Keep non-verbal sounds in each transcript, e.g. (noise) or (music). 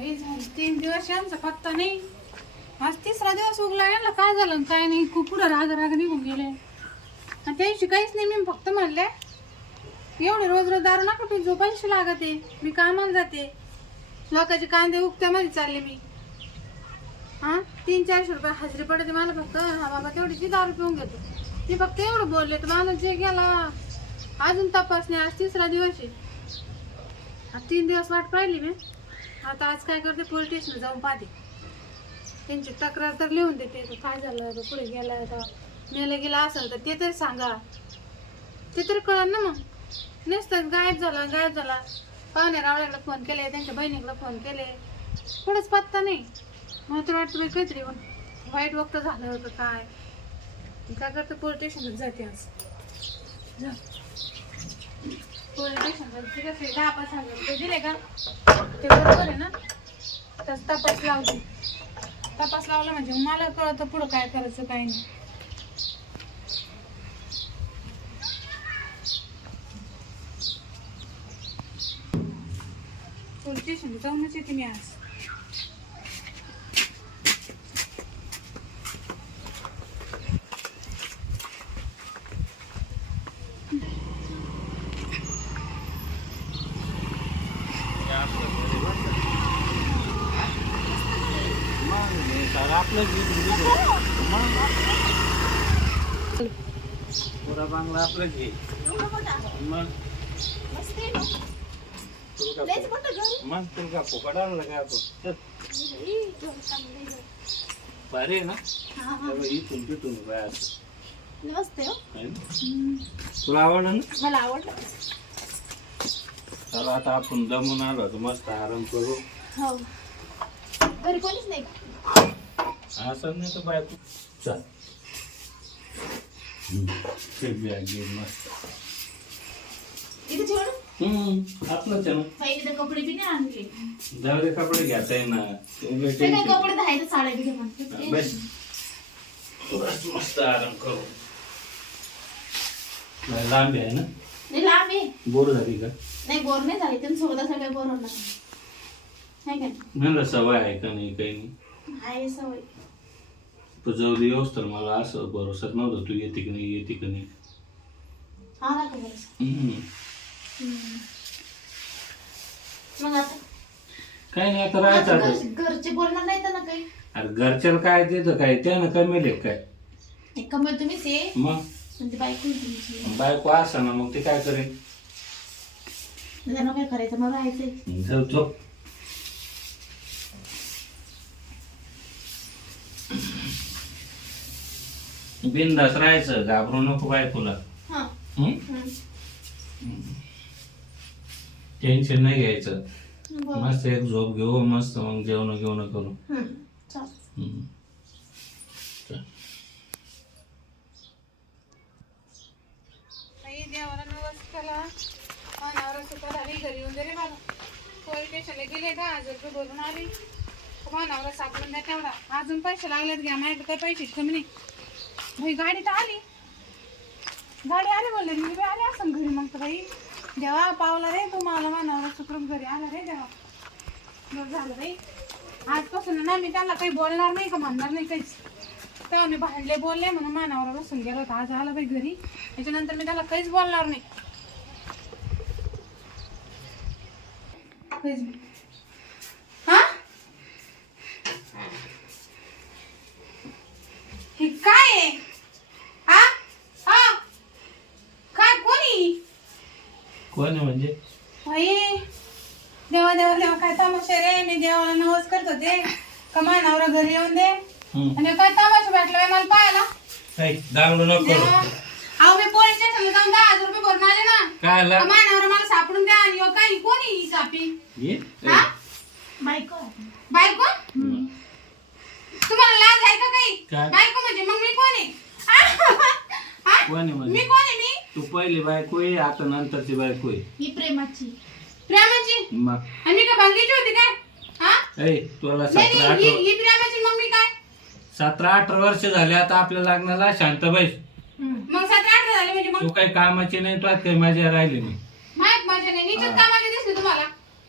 हे तीन दिवस यांचा पत्ता नाही आज तिसरा दिवस उगला यांना काय झालं आणि काय नाही खूप पुढं राग राग निघून गेले. आणि त्यांची काहीच नाही मी फक्त म्हणले एवढे रोज रोज दारू नका पी जो पैसे लागत मी कामाला जाते. लोकांचे कांदे उगत्यामध्ये चालले मी. हा? तीन चारशे रुपये हजेरी पडते मला फक्त. हा बाबा तेवढी ती दारू पिऊन घेतो. मी फक्त एवढं बोलले तर माझं जे गेला अजून तपासणी आज तिसरा दिवस आहे. तीन दिवस वाट पाहिली मी. आता आज काय करते? पोलीस स्टेशन जाऊन पाहते. त्यांची तक्रार तर लिहून देते. तो काय झालं? तो पुढे गेला? आता मेलं गेला असेल तर ते तरी सांगा. ते तरी कळन ना मग. नसतं गायब झाला गायब झाला. पाहुणे रावळ्याकडे फोन केले त्यांच्या बहिणीकडे फोन केले. कुठंच पत्ता नाही. मला तर वाटतं मी काहीतरी वाईट वक्त झालं होतं काय. काय करतं? पोलीस स्टेशनच जाते आज. जा. पोलीस स्टेशनला ते दहा पाच हजार रुपये दिले का? ते बरोबर आहे ना? तस तपास लावते. तपास लावला म्हणजे मला कळतं पुढं काय करायचं काय नाही. पोलीस स्टेशनला जाऊनच येते मी आज. पुरा बांगला आपलं घे. मग? मग तुला फुकट आणलं का आपण? आहे ना? इथून तिथून असं. हो. आहे ना? तुला आवडलं ना? मला आवडलं. चला आता आपण दमून आलो. मस्त आराम करू. हो. घरी कोणीच नाही? असं नाही तर बायको चल. हम्म. ते बॅग घे मस्त. इथे ठेव ना. हम्म आपलंच आहे ना बाईने तर कपडे बी नाही आणले. जाऊ दे कपडे घ्यायचा आहे ना तुम्ही ते काय टेन्शन कपडे तर आहेत साड्या बी घे म्हणते बस. थोडाच मस्त आराम करू. नाही, लांब आहे ना? नाही लांब आहे. बोर झाली का? नाही बोर नाही झाले. त्यांच्यासोबत असं काही बोर होणार. नाही? म्हणलं सवय आहे का नाही काही नाही. आहे सवय. पण जाऊ दे येऊस तर मला असं भरोसाच नव्हतं. तू येते की नाही येते की नाही. ना का बरं हम्म. मग आता? काही नाही आता राहायचं आता आता. घर- घरचे बोलणार नाही तर ना काही? अरे घरच्याला काय देतं काय? त्यानं कमी लेख काय? एक कमल तुम्हीच आहे? मग? म्हणजे बायको आहे तुमची. बायको असं ना मग ते काय करेल? त्यांना काय करायचं मग राहायचंय. जाऊ तो बिंदास राहायचं घाबरू नको बायकोला हा हं? हम्म. टेन्शन नाही घ्यायचं बरं. मस्त एक झोप घेऊ मस्त मग जेवण घेऊन करू हम्म. चाल. हं. चल. आई देवाला नवस केला मानावर सुद्धा झाली घरी येऊन गेले मला स्टेशनला गेले दहा हजार रुपये भरून आली मानावर सापडून द्या तेवढा अजून पैसे लागलेत घ्या माझ्याकडे काही पैसे कमी नाही भाई गाडी तर आली. गाडी आली बोलले मी बी आली असं घरी. मग तर बाई देवा पावला रे तू मला मानावर सुक्रम घरी आला रे देवा. बरं झालं बाई. आजपासून ना मी त्यांना काही बोलणार नाही का म्हणणार नाही काहीच. तेव्हा मी भांडले बोलले म्हणून मानावर बसून गेलो होता. आज आला बाई घरी. त्याच्यानंतर मी त्याला काहीच बोलणार नाही. काहीच नाही. हा हे काय आहे हा हा काय कोणी कोण आहे म्हणजे? बाई देवा देवा देवा काय तमाशा रे? मी देवाला नवस करत होते कमा नवरा घरी येऊन दे. हं. आणि काय तमाशा भेटला बाई मला पाहायला? काय दांगडू नको. देवा. करू. अहो मी पोलीस स्टेशनला जाऊन दहा हजार रुपये भरून आले ना. काय आला? कमा नवरा मला सापडून द्या. आणि काय कोणी ही सापी? ये हा बायको आहे. बायको तुम्हाला लाज आहे का काही काय? बायको म्हणजे मग मी कोण आहे हा? कोण आहे मी म्हणजे कोण आहे मी तू पहिली बायको आहे आता नंतरची बायको आहे. ही प्रेमाची. प्रेमाची? मग? आणि मी काय भांगीची होती काय? हा? ऐ तुला नाही सतरा नाही, अठरा ही ही प्रेमाची मग मी काय? सतरा अठरा वर्ष झाले आता आपल्या लग्नाला शांत बैस मग सतरा अठरा झाले म्हणजे मग? तू काही कामाची नाही तू आज काही मजा राहिली नाही. माहीत माझ्या नाही. नीचच कामाची दिसली तुम्हाला.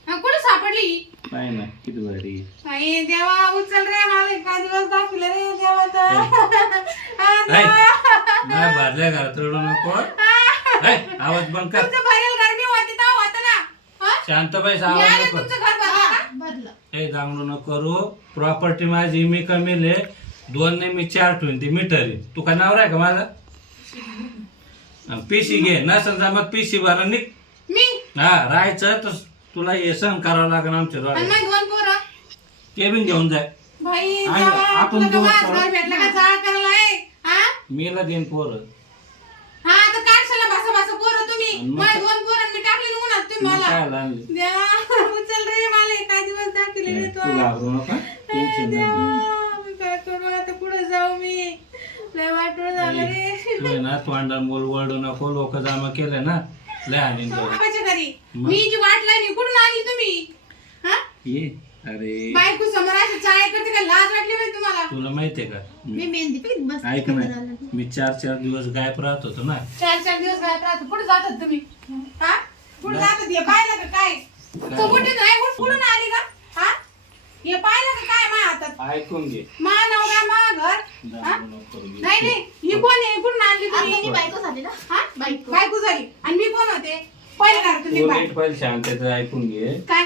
हा, कुठे सापडली ही? नाही ना किती भारी. आई देवा उचल रे मला एका दिवस दाखवलं रे हा, देवा. (laughs) नाही भरल्या घरात रडू नको. ऐ, आवाज बंद कर. तुमचं भरेल घर मी होते तेव्हा होतं ना हा? शांत मी आवाज आले नको. तुमचं घर भरलं का? भरलं हे दांगडू नको करू. प्रॉपर्टी माझी मी कमीले दोन नाही मी चार ठेवून ती मीटर तू का नाव आहे का माझा? (laughs) पीसी घे. नसेल जमत पीसी भरा. निघ. मी? हा राहायचं तर तुला हे सहन करावं लागेल आमच्या आणि द्वारे मग दोन पोरं? ते बी घेऊन जाय. भाई आहे, देवा, आपण तुला का दोन माझं पोरं. घर भेटलं का? जाळ करायला आहे? हा? मीला देईन पोरं हा, आता काय शाला भासा भासा पोरं तुम्ही आणि मग माझे काय? दोन पोरं मी टाकले उन्हात तुम्ही मला. काय लागली? देवा, उचल रे मला एका दिवस दाखवले रे तू नका टेन्शन नाही. देवा, मी काय करू? आता पुढे जाऊ मी. लय वाटोळ झालं रे. तू आहे ना तू अंडा बोल वळू नको लोक जमा केले ना लय बापाच्या घरी. मी जी वाट लागली कुठून आली तुम्ही? ये. अरे. बायको समोर अशी चाय करते का? लाज वाटली बाई तुम्हाला. तुला माहितीये का? मी मी मेहंदी पिकत बस ऐक ना. मी चार चार दिवस गायब राहत होतो ना. चार चार दिवस गायब राहतो. कुठे जातात तुम्ही? हा? कुठे जातात हे पाहिलं का काय? नाही? कुठं- कुठून आली का? हा? हे पाहिलं का काय माझ्या हातात? ऐकून घे. मा नवरा मा घर. हा? दाबू नको करू. नाही नाही. ही कोण आहे? कुठून आणली आता तुम्ही मी बायको झाली ना. हा? बायको. बायको झाली. आणि मी कोण होते? पहिलं घरातून तू नीट शांततेत ऐकून घे. काय?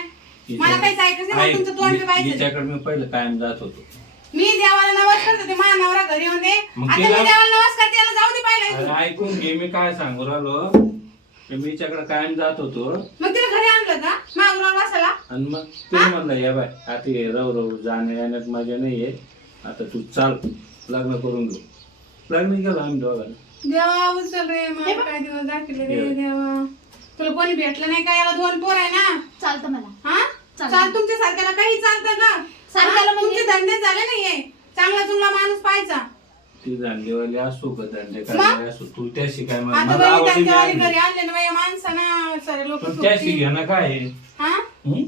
मला काहीच ऐकायचं नाही मला तुमचं तोंड बी पाहिजे तिच्याकडे मी पहिले कायम जात होतो. मी देवाला नमस्कार करते माझा नवरा घरी होते मग आता मी तिला- देवाला नमस्कार त्याला जाऊ दे पाहिलं अरे ऐकून घे मी काय सांगू राहिलो? की मी तिच्याकडे कायम जात होतो. मग तिला घरी आणलं का? मागुरावर बसायला आणि मग ते म्हणलं या बाय आता हे रव रव जाण्या येण्यात मजा नाहीये आता तू चाल लग्न करून घेऊ. लग्न केलं आम्ही दोघांना. देवा उचल रे मला काय दिवस दाखवले रे देवा. तुला कोणी भेटलं नाही का? याला दोन पोर आहे ना? चालतं मला. हा. चाल तुमच्या सारख्याला काही चालतं का सारख्याला हा? म्हणजे? तुमचे धंदे झाले नाहीये चांगला चुंगला माणूस पाहायचा ती धंदेवाली असो का असो तू त्याशी काय मला आता मला बाई आवडली त्यांच्यावाली नाही. घरी आणले ना बाई या माणसानं सारे लोक पण त्याशी घेणं काय आहे? हा हं?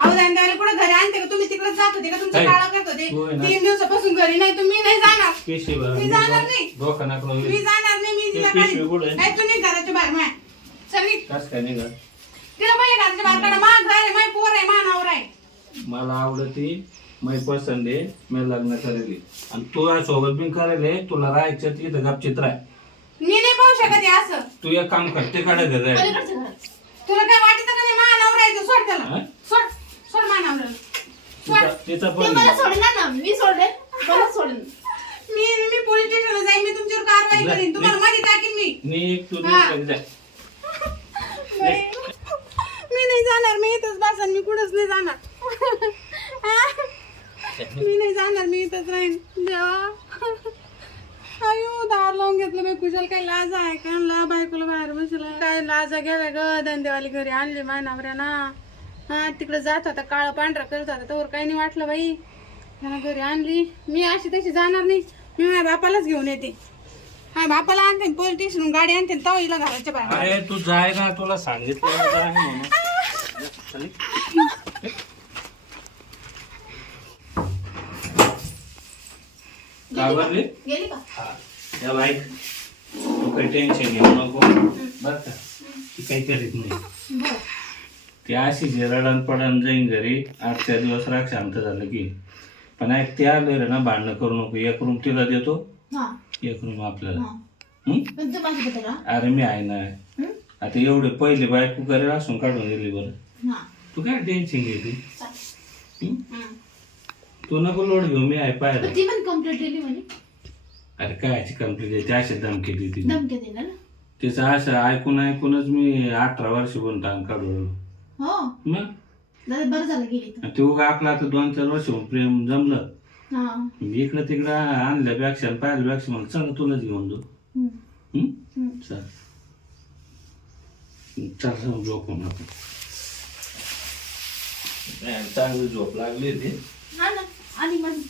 अहो धंद्यावाले कुठे घरी आणते का तुम्ही तिकडे जात होते का तुमचं? काळा करत होते ना. तीन दिवसापासून घरी नाही तुम्ही नाही जाणार भरून मी जाणार. नाही. डोकं. मी जाणार नाही मी तिला ते पिशवी काढीन. कुठे आहे? नाही तुम्ही घराच्या बाहेर माय चल निघ. कस काय तिला पहिले मा माय पोर आहे मा मला आवडती मै पसंत आहे मी लग्न करेल. आणि तू सोबत बी करेल तुला राहायचं तिथं गपचित राह. मी नाही पाहू शकत हे असं. तू एक काम कर ते काढ घर राह. पलीकडच्या घरात तुला काय वाटत का नाही मा नवरा आहे तो सोड त्याला. हा? सोड सोड मा नवरा तिचा तिचा ते पण मला सोडणार ना? मी सोडेल मला सोडेल मी मी पोलीस स्टेशनला जाईन मी तुमच्यावर कारवाई जा, करीन. तुम्हाला मध्ये टाकीन मी. नी तू हा. नीट जा. बाई, मी नाही जाणार मी इथंच बसन मी कुठंच नाही जाणार मी नाही मी इथंच राहीन देवा दार लावून घेतलं बाई कुशल. काही लाज आहे का? ला बायकोला बाहेर बसला. काय लाजा गेल्या ग धंदेवाली घरी आणली माझ्या नवऱ्याना. हा तिकडे जात होता काळं पांढरा करत होता. तर काही नाही वाटलं बाई. मला घरी आणली. मी अशी तशी जाणार नाही. मी माझ्या बापालाच घेऊन येते. हा बापाला आणते पोलीस स्टेशन गाडी आणते तेव्हा हिला घराच्या बाहेर अरे तू जाय ना. तुला सांगितलं ना जाय म्हणून. जा, (laughs) चल. घाबरली? गेली का? हा. या बाईक तू काही टेन्शन घेऊ नको. बर का? ती काही करीत नाही. ती अशी रडण पडण जाईन घरी आजच्या दिवस राग शांत झालं की. पण ऐक ते आले रे ना भांडणं करू नको. एक रूम तिला देतो हा. एक रूम आपल्याला. अरे मी आहे ना. हा? आता एवढे पहिले बायको करे असून काढून दिली बरं. तू काय टेन्शन घेते. तू नको लोड घेऊ मी आहे पाहिलं पण ती पण कंप्लीट दिली म्हणे. अरे कायची कंप्लीट आहे ती अशी धमकी देते धमक्या देणार? ना तिचं असं ऐकून ऐकूनच मी अठरा वर्ष पण टांग काढून हो? मग? दादा बरं झालं गेली तर. ते उगा आपलं आता दोन चार वर्ष होऊन प्रेम जमलं. हा. मी इकडं तिकडं आणल्यापेक्षा आणि पाहिल्यापेक्षा मला चला तुलाच घेऊन जाऊ. हं. हं? हं. चल. चल जाऊ झोप आपण. चांगली झोप लागली होती. हा ना. आणि मग